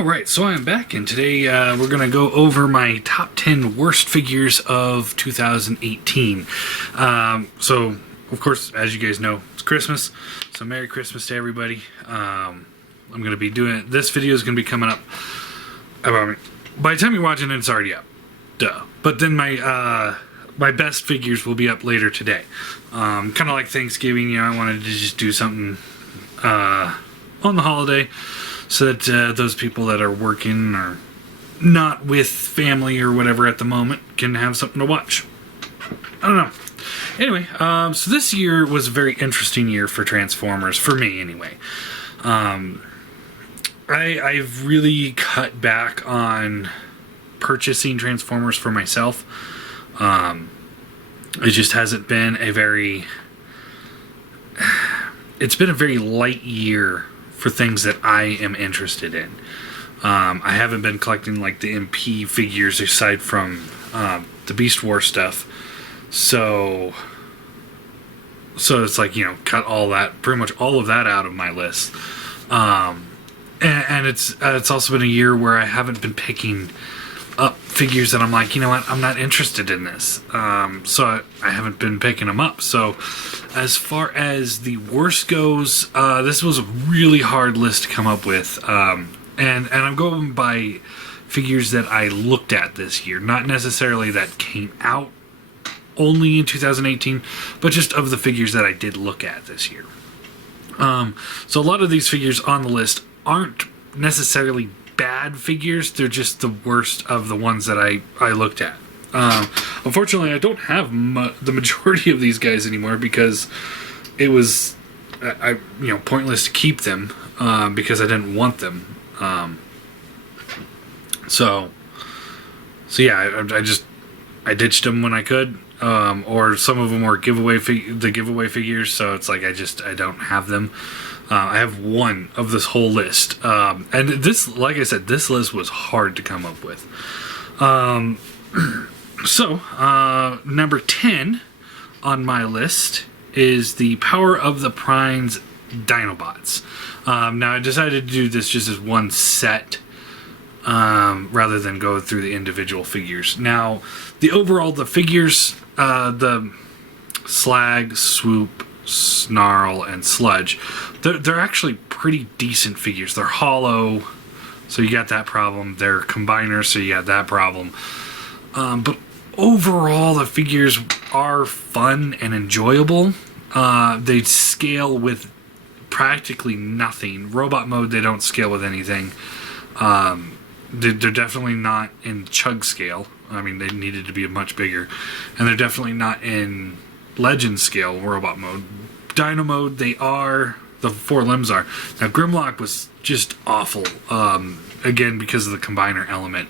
Alright, so I'm back, and today we're going to go over my top 10 worst figures of 2018. So, of course, as you guys know, it's Christmas, so Merry Christmas to everybody. I'm going to be doing, this video is going to be coming up, by the time you're watching it, it's already up. Duh. But then my best figures will be up later today. Kind of like Thanksgiving, I wanted to just do something on the holiday, so that those people that are working or not with family or whatever at the moment can have something to watch. I don't know. Anyway, so this year was a very interesting year for Transformers, for me anyway. I've really cut back on purchasing Transformers for myself. It just hasn't been a very... It's been a very light year for things that I am interested in. I haven't been collecting like the MP figures aside from the Beast War stuff. So it's like, cut all that, pretty much all of that out of my list. And it's also been a year where I haven't been picking up figures that I'm like, you know what, I'm not interested in this. So I haven't been picking them up. So as far as the worst goes, this was a really hard list to come up with. And I'm going by figures that I looked at this year, not necessarily that came out only in 2018, but just of the figures that I did look at this year. So a lot of these figures on the list aren't necessarily bad figures, they're just the worst of the ones that I looked at. Unfortunately, I don't have the majority of these guys anymore because it was pointless to keep them because I didn't want them. So yeah, I ditched them when I could, or some of them were giveaway figures, so it's like I don't have them. I have one of this whole list, and this, like I said, this list was hard to come up with. So number 10 on my list is the Power of the Primes Dinobots. Now I decided to do this just as one set, rather than go through the individual figures. Now, the figures, the Slag, Swoop, Snarl, and Sludge, they're actually pretty decent figures. They're hollow, so you got that problem. They're combiners, so you got that problem. But overall, the figures are fun and enjoyable. They scale with practically nothing. Robot mode, they don't scale with anything. They're definitely not in chug scale. I mean, they needed to be much bigger. And they're definitely not in legend scale robot mode. Dino mode, they are. The four limbs are. Now, Grimlock was just awful. Again, because of the combiner element.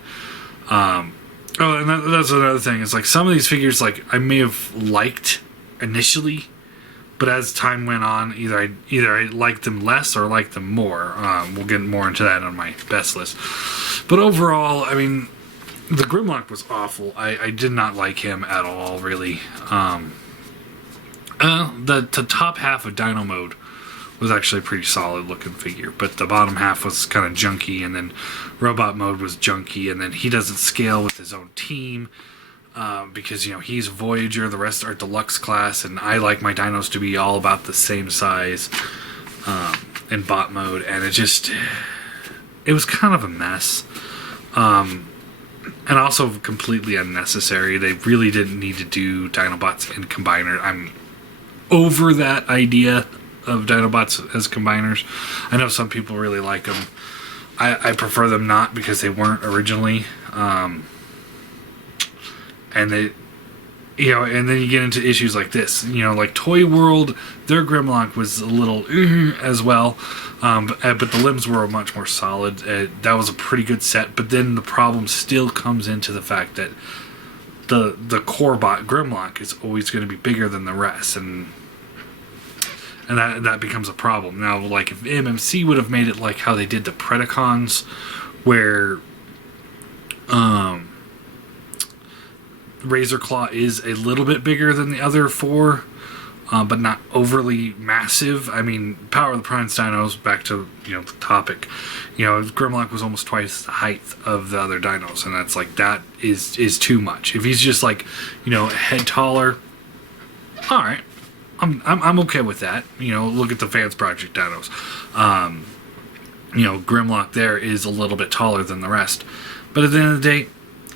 Oh, and that's another thing. It's like some of these figures, like, I may have liked initially, but as time went on, either I liked them less or liked them more. We'll get more into that on my best list. But overall, I mean, the Grimlock was awful. I did not like him at all, really. The top half of Dino Mode was actually a pretty solid looking figure, but the bottom half was kind of junky, and then Robot Mode was junky, and then he doesn't scale with his own team, because, he's Voyager, the rest are Deluxe class, and I like my dinos to be all about the same size, in Bot Mode, and it was kind of a mess, and also completely unnecessary. They really didn't need to do Dinobots and Combiner. I'm over that idea of Dinobots as combiners. I know some people really like them. I prefer them not because they weren't originally. And they, and then you get into issues like this. Like Toy World, their Grimlock was a little as well. But the limbs were much more solid. That was a pretty good set. But then the problem still comes into the fact that the core bot Grimlock is always going to be bigger than the rest, and that becomes a problem. Now, like, if MMC would have made it like how they did the Predacons, where Razor Claw is a little bit bigger than the other four, but not overly massive. I mean, Power of the Primes dinos, back to, the topic, Grimlock was almost twice the height of the other dinos, and that's like, that is too much. If he's just like, a head taller, all right, I'm okay with that. Look at the Fans Project dinos. Grimlock there is a little bit taller than the rest, but at the end of the day,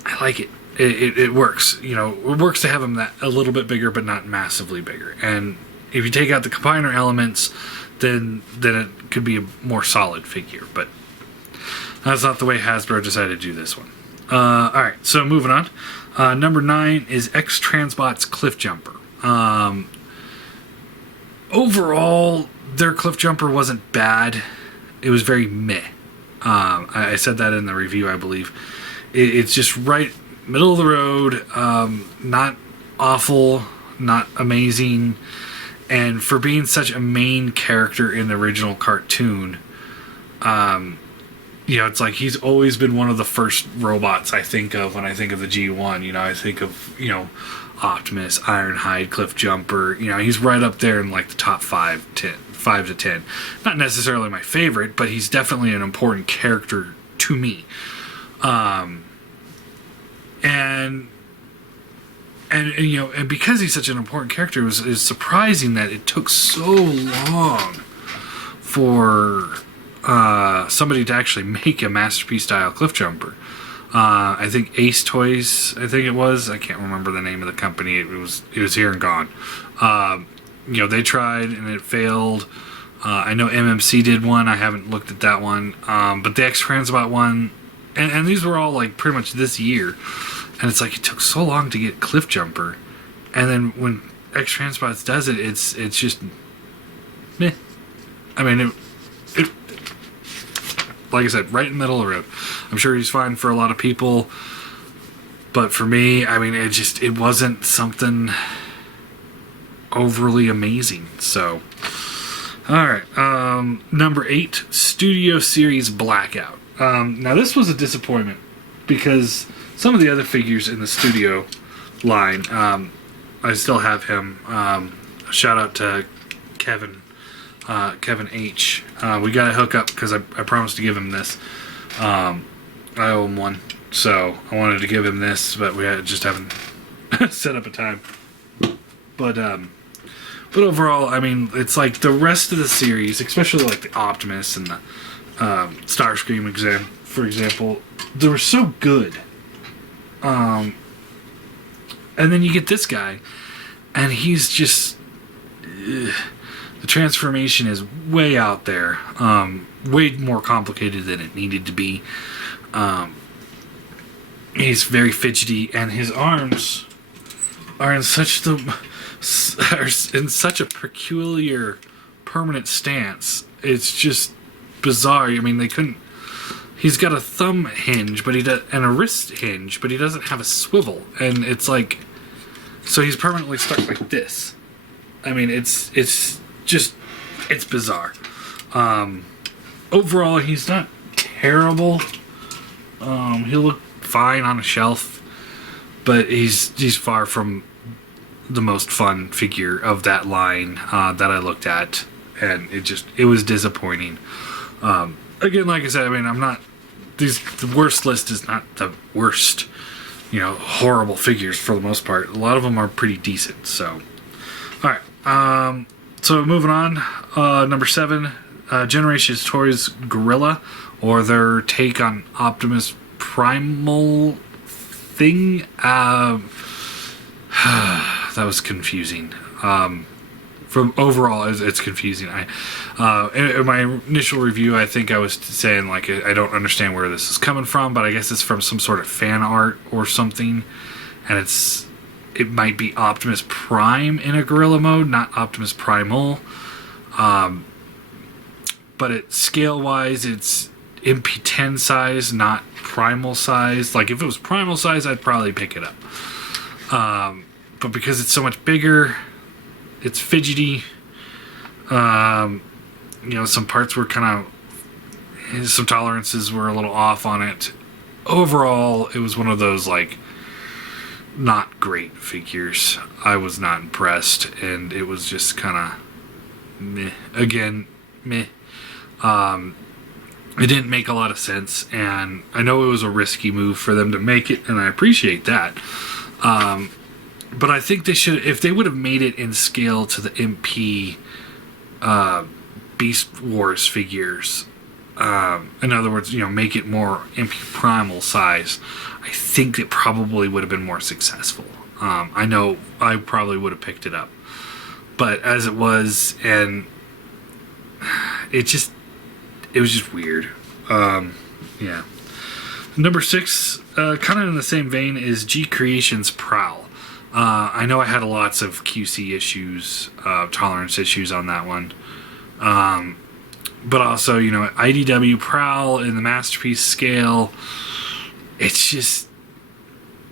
I like it. It works. It works to have him that a little bit bigger, but not massively bigger. And if you take out the combiner elements, then it could be a more solid figure. But that's not the way Hasbro decided to do this one. All right, so moving on. Number 9 is X-Transbots Cliff Jumper. Overall, their Cliff Jumper wasn't bad. It was very meh. I said that in the review, I believe. It's just right middle of the road, not awful, not amazing, and for being such a main character in the original cartoon, it's like he's always been one of the first robots I think of when I think of the G1. I think of, Optimus, Ironhide, Cliff Jumper. He's right up there in like the top 5 to 10. Not necessarily my favorite, but he's definitely an important character to me. And because he's such an important character, it was surprising that it took so long for somebody to actually make a Masterpiece style Cliff Jumper. I think Ace Toys, I can't remember the name of the company. It was here and gone. They tried and it failed. I know MMC did one. I haven't looked at that one. But the X-Transbot one, and these were all like pretty much this year. And it's like it took so long to get Cliff Jumper, and then when X-Transbots does it, it's just meh. I mean, it like I said, right in the middle of the road. I'm sure he's fine for a lot of people, but for me, I mean, it wasn't something overly amazing. So, all right, number 8, Studio Series Blackout. Now this was a disappointment because some of the other figures in the studio line, I still have him. Shout out to Kevin H. We got to hook up because I promised to give him this. I owe him one, so I wanted to give him this, but we just haven't set up a time. But overall, I mean, it's like the rest of the series, especially like the Optimus and the Starscream for example, they were so good. And then you get this guy, and he's just the transformation is way out there, way more complicated than it needed to be. He's very fidgety, and his arms are in such a peculiar permanent stance. It's just bizarre. I mean, they couldn't. He's got a thumb hinge, and a wrist hinge, but he doesn't have a swivel, and it's like, so he's permanently stuck like this. I mean, it's bizarre. Overall, he's not terrible. He'll look fine on a shelf, but he's far from the most fun figure of that line that I looked at, and it was disappointing. Again, like I said, I mean, the worst list is not the worst, horrible figures for the most part. A lot of them are pretty decent, so. Alright, so moving on, number 7, Generations Toys Gorilla, or their take on Optimus Primal thing. That was confusing. From overall, it's confusing. In my initial review, I think I was saying like I don't understand where this is coming from, but I guess it's from some sort of fan art or something, and it might be Optimus Prime in a gorilla mode, not Optimus Primal. But scale wise, it's MP10 size, not Primal size. Like if it was Primal size, I'd probably pick it up. But because it's so much bigger, it's fidgety. Some parts were some tolerances were a little off on it. Overall, it was one of those like not great figures. I was not impressed, and it was just kind of meh. Again, meh. It didn't make a lot of sense, and I know it was a risky move for them to make it, and I appreciate that. But I think they should, if they would have made it in scale to the MP Beast Wars figures, in other words, make it more MP Primal size, I think it probably would have been more successful. I know I probably would have picked it up, but as it was, and it was just weird. Yeah. Number 6, kind of in the same vein, is G Creations Prowl. I know I had lots of QC issues, tolerance issues on that one. But also, IDW Prowl in the Masterpiece scale, it's just...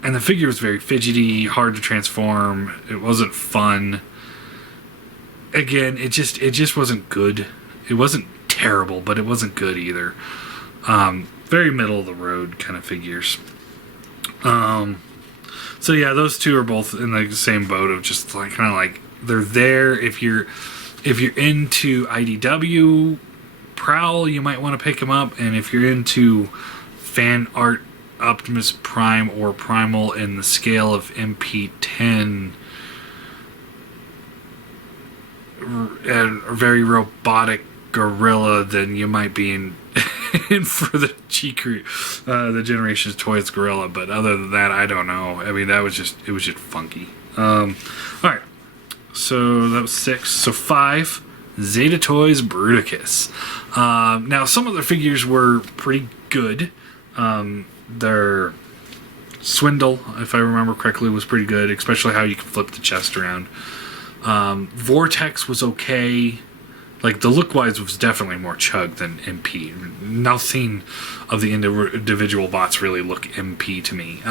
And the figure was very fidgety, hard to transform. It wasn't fun. Again, it just wasn't good. It wasn't terrible, but it wasn't good either. Very middle of the road kind of figures. So yeah, those two are both in the same boat of just kind of like they're there. If you're into IDW Prowl, you might want to pick them up, and if you're into fan art Optimus Prime or Primal in the scale of MP10 and very robotic gorilla, then you might be in for the the Generations Toys gorilla. But other than that, I don't know. I mean, it was just funky. All right, so that was 6. So 5, Zeta Toys Bruticus. Now some of the figures were pretty good. Their Swindle, if I remember correctly, was pretty good, especially how you can flip the chest around. Vortex was okay. Like, the look-wise was definitely more Chug than MP. Nothing of the individual bots really look MP to me.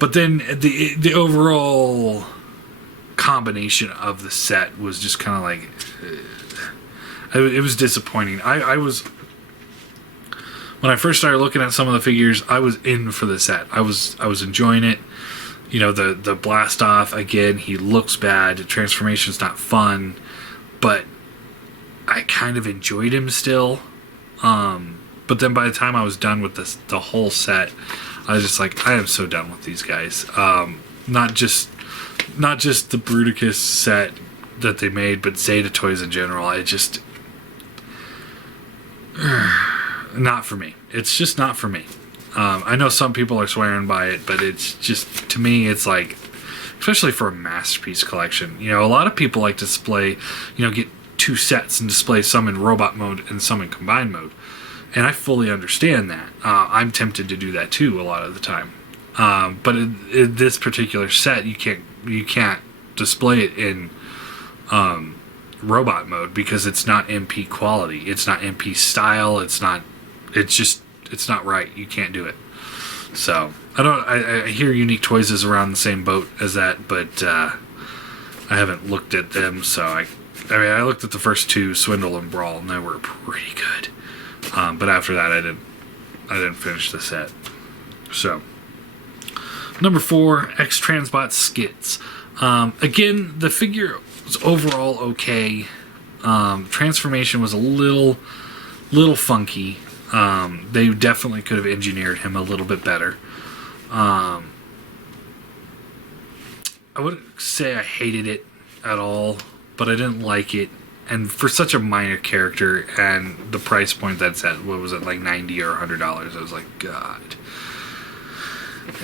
But then the overall combination of the set was just kind of like... it was disappointing. I was... When I first started looking at some of the figures, I was in for the set. I was enjoying it. The blast off, again, he looks bad. The transformation's not fun. But I kind of enjoyed him still. But then by the time I was done with the whole set, I was just like, I am so done with these guys. Not just the Bruticus set that they made, but Zeta Toys in general. Not for me. It's just not for me. I know some people are swearing by it, but it's just, to me, it's like, especially for a Masterpiece collection, a lot of people like to display, get 2 sets and display some in robot mode and some in combined mode. And I fully understand that. I'm tempted to do that too a lot of the time. But in this particular set, you can't display it in robot mode because it's not MP quality. It's not MP style. It's not right. You can't do it. So I hear Unique Toys is around the same boat as that, but I haven't looked at them. So I looked at the first 2, Swindle and Brawl, and they were pretty good. But after that, I didn't finish the set. So number 4, X Transbot Skids. Again, the figure was overall okay. Transformation was a little funky. They definitely could have engineered him a little bit better. I wouldn't say I hated it at all, but I didn't like it. And for such a minor character and the price point that's at, what was it, like $90 or $100, I was like, God.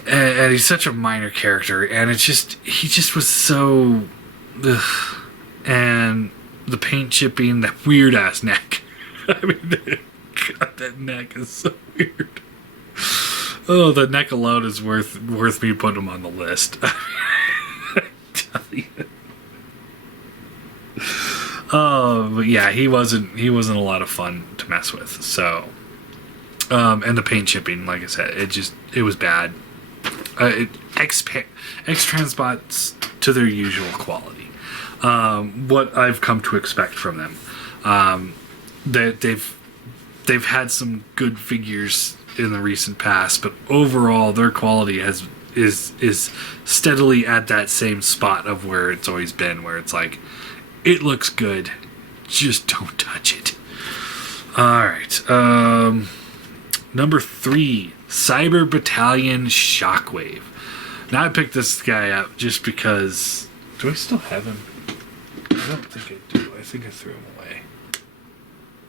And he's such a minor character, and he just was so... Ugh. And the paint chipping, that weird ass neck. I mean, God, that neck is so weird. Oh, the neck alone is worth me putting him on the list. I tell you. But yeah, he wasn't a lot of fun to mess with. So, and the paint chipping, like I said, it was bad. X Transbots to their usual quality. What I've come to expect from them. That they've had some good figures in the recent past, but overall their quality has is steadily at that same spot of where it's always been, where it's like, it looks good, just don't touch it. All right, number 3, Cyber Battalion Shockwave. Now I picked this guy up just because. Do I still have him? I don't think I do. I think I threw him away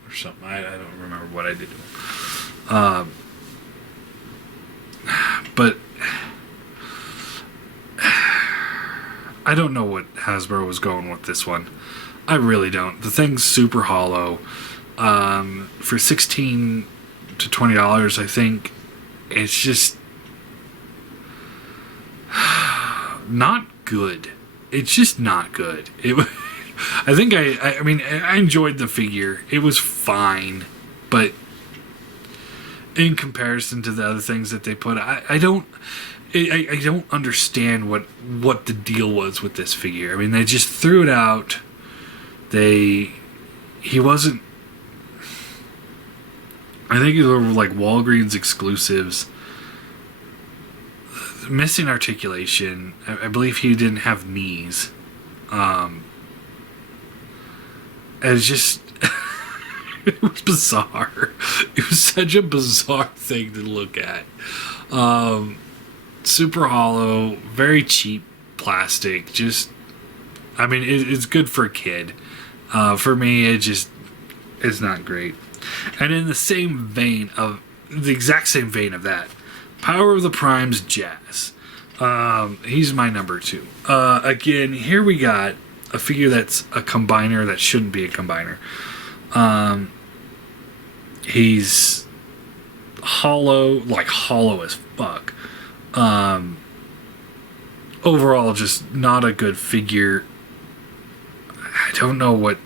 or something. I don't remember what I did to him. But I don't know what Hasbro was going with this one. I really don't. The thing's super hollow. For $16 to $20, I think it's just not good. It's just not good. I think I mean, I enjoyed the figure. It was fine, but in comparison to the other things that they put, I don't understand what the deal was with this figure. I mean, they just threw it out. He wasn't. I think they were like Walgreens exclusives. Missing articulation. I believe he didn't have knees. It's just. It was bizarre. It was such a bizarre thing to look at. Super hollow, very cheap plastic. Just, I mean, it's good for a kid. For me, it's not great. And in the exact same vein of that, Power of the Primes Jazz. He's my number 2. Again, here we got a figure that's a combiner that shouldn't be a combiner. He's hollow as fuck. Overall, just not a good figure. I don't know what.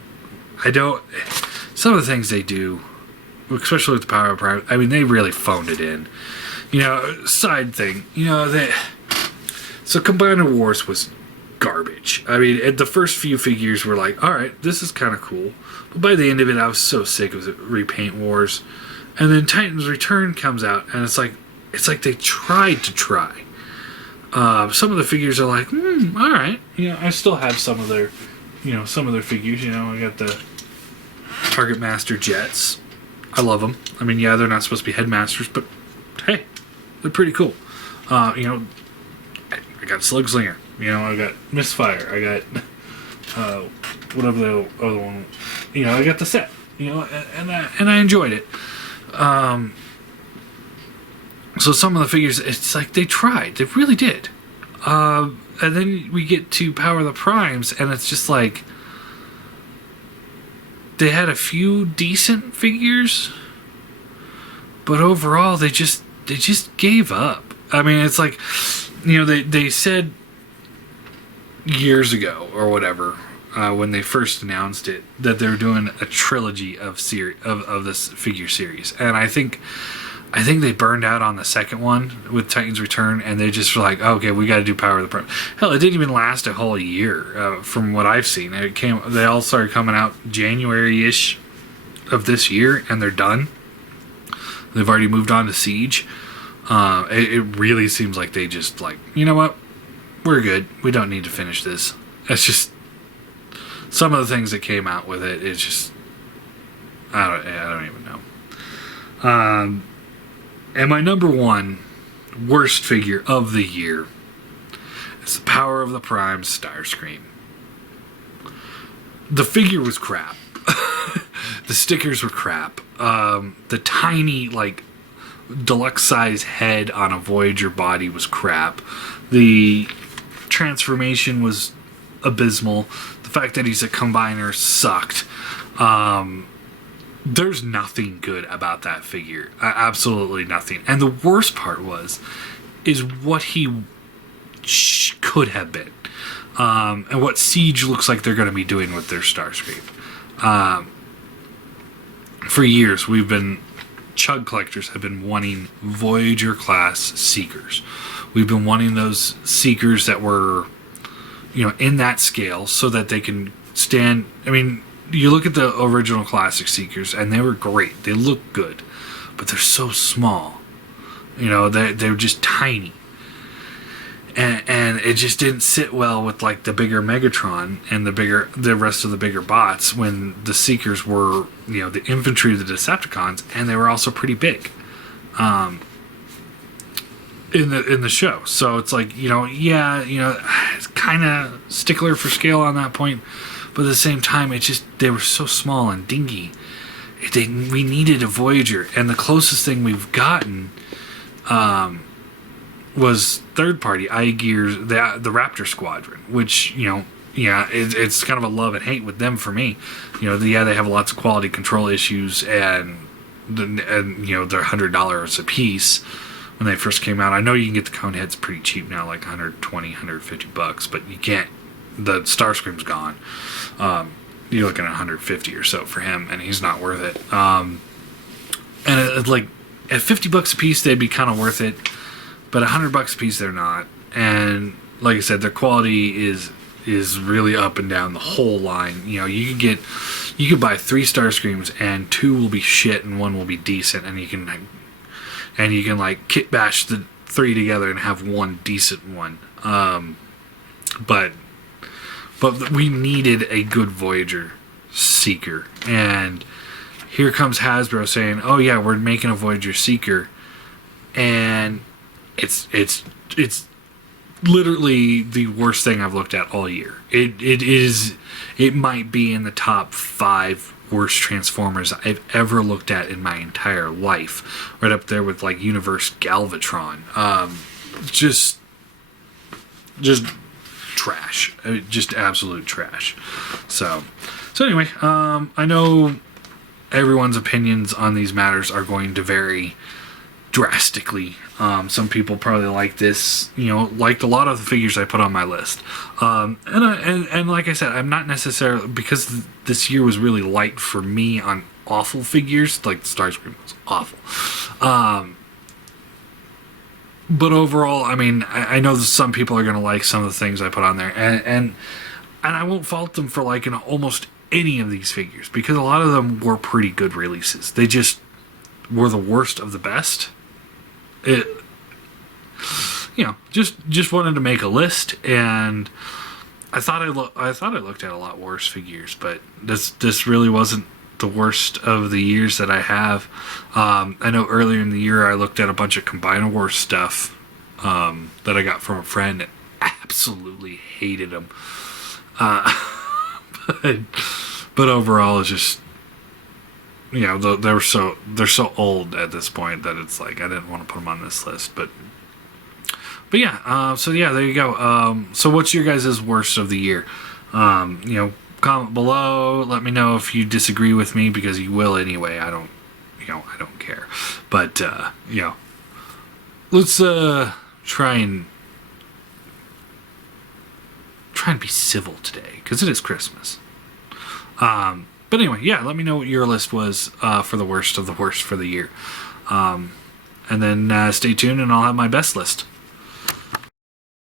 Some of the things they do, especially with the Power of Prime, I mean, they really phoned it in. Side thing, so Combiner Wars was garbage. I mean, the first few figures were like, alright, this is kind of cool. But by the end of it, I was so sick of Repaint Wars. And then Titans Return comes out, and it's like they tried to try. Some of the figures are like, alright. I still have some of their figures. I got the Target Master Jets. I love them. I mean, yeah, they're not supposed to be headmasters, but hey, they're pretty cool. I got Slugslinger. I got Misfire. I got whatever the other one. I got the set. And I enjoyed it. So some of the figures, it's like they tried. They really did. And then we get to Power of the Primes, and it's just like they had a few decent figures, but overall they just gave up. I mean, it's like, they said years ago or whatever, when they first announced it, that they're doing a trilogy of this figure series, and I think they burned out on the second one with Titans Return, and they just were like, okay, we got to do Power of the Prime. Hell, it didn't even last a whole year, from what I've seen. They all started coming out January-ish of this year, and they're done. They've already moved on to Siege. It really seems like they just like, you know what? We're good. We don't need to finish this. It's just some of the things that came out with it. It's just I don't even know. And my number 1 worst figure of the year is the Power of the Prime Starscream. The figure was crap. The stickers were crap. The tiny, deluxe size head on a Voyager body was crap. The transformation was abysmal. The fact that he's a combiner sucked. There's nothing good about that figure. Absolutely nothing. And the worst part is what he could have been. And what Siege looks like they're going to be doing with their Starscream. For years, Chug collectors have been wanting Voyager class Seekers. We've been wanting those Seekers that were, in that scale, so that they can stand. I mean, you look at the original classic Seekers, and they were great. They look good, but they're so small. They're just tiny. and it just didn't sit well with like the bigger Megatron and the rest of the bigger bots when the Seekers were, you know, the infantry of the Decepticons, and they were also pretty big in the show. So it's like, you know, yeah, you know, it's kind of stickler for scale on that point, but at the same time, it just, they were so small and dingy. We needed a Voyager, and the closest thing we've gotten was third party iGear's the Raptor Squadron, which, you know, yeah, it's kind of a love and hate with them for me. You know, yeah, they have lots of quality control issues, and you know, they're $100 a piece when they first came out. I know you can get the cone heads pretty cheap now, like $120-$150, but you can't. The Starscream's gone. You're looking at $150 or so for him, and he's not worth it. And like at $50 a piece, they'd be kind of worth it, but $100 a piece, they're not. And like I said, their quality is really up and down the whole line. You know, you could buy 3 Starscreams, and 2 will be shit, and 1 will be decent, and you can like kit bash the 3 together and have 1 decent one. But we needed a good Voyager Seeker, and here comes Hasbro saying, "Oh yeah, we're making a Voyager Seeker," and it's literally the worst thing I've looked at all year. It might be in the top 5 worst Transformers I've ever looked at in my entire life, right up there with like Universe Galvatron. Just trash. Just absolute trash. So anyway, I know everyone's opinions on these matters are going to vary drastically. Some people probably like this, you know, liked a lot of the figures I put on my list. And like I said, I'm not necessarily, because this year was really light for me on awful figures, like the Starscream was awful. But overall, I mean, I know that some people are going to like some of the things I put on there, and I won't fault them for liking almost any of these figures, because a lot of them were pretty good releases. They just were the worst of the best. You know, just wanted to make a list, and I thought I looked at a lot worse figures, but this really wasn't the worst of the years that I have. I know earlier in the year I looked at a bunch of Combinowar stuff that I got from a friend and absolutely hated them. But overall, it's just, you know, they're so old at this point that it's like I didn't want to put them on this list. But yeah, so yeah, there you go. So what's your guys' worst of the year? You know, comment below. Let me know if you disagree with me, because you will anyway. I don't care. But you know, let's try and be civil today, because it is Christmas. But anyway, yeah, let me know what your list was for the worst of the worst for the year. And then stay tuned, and I'll have my best list.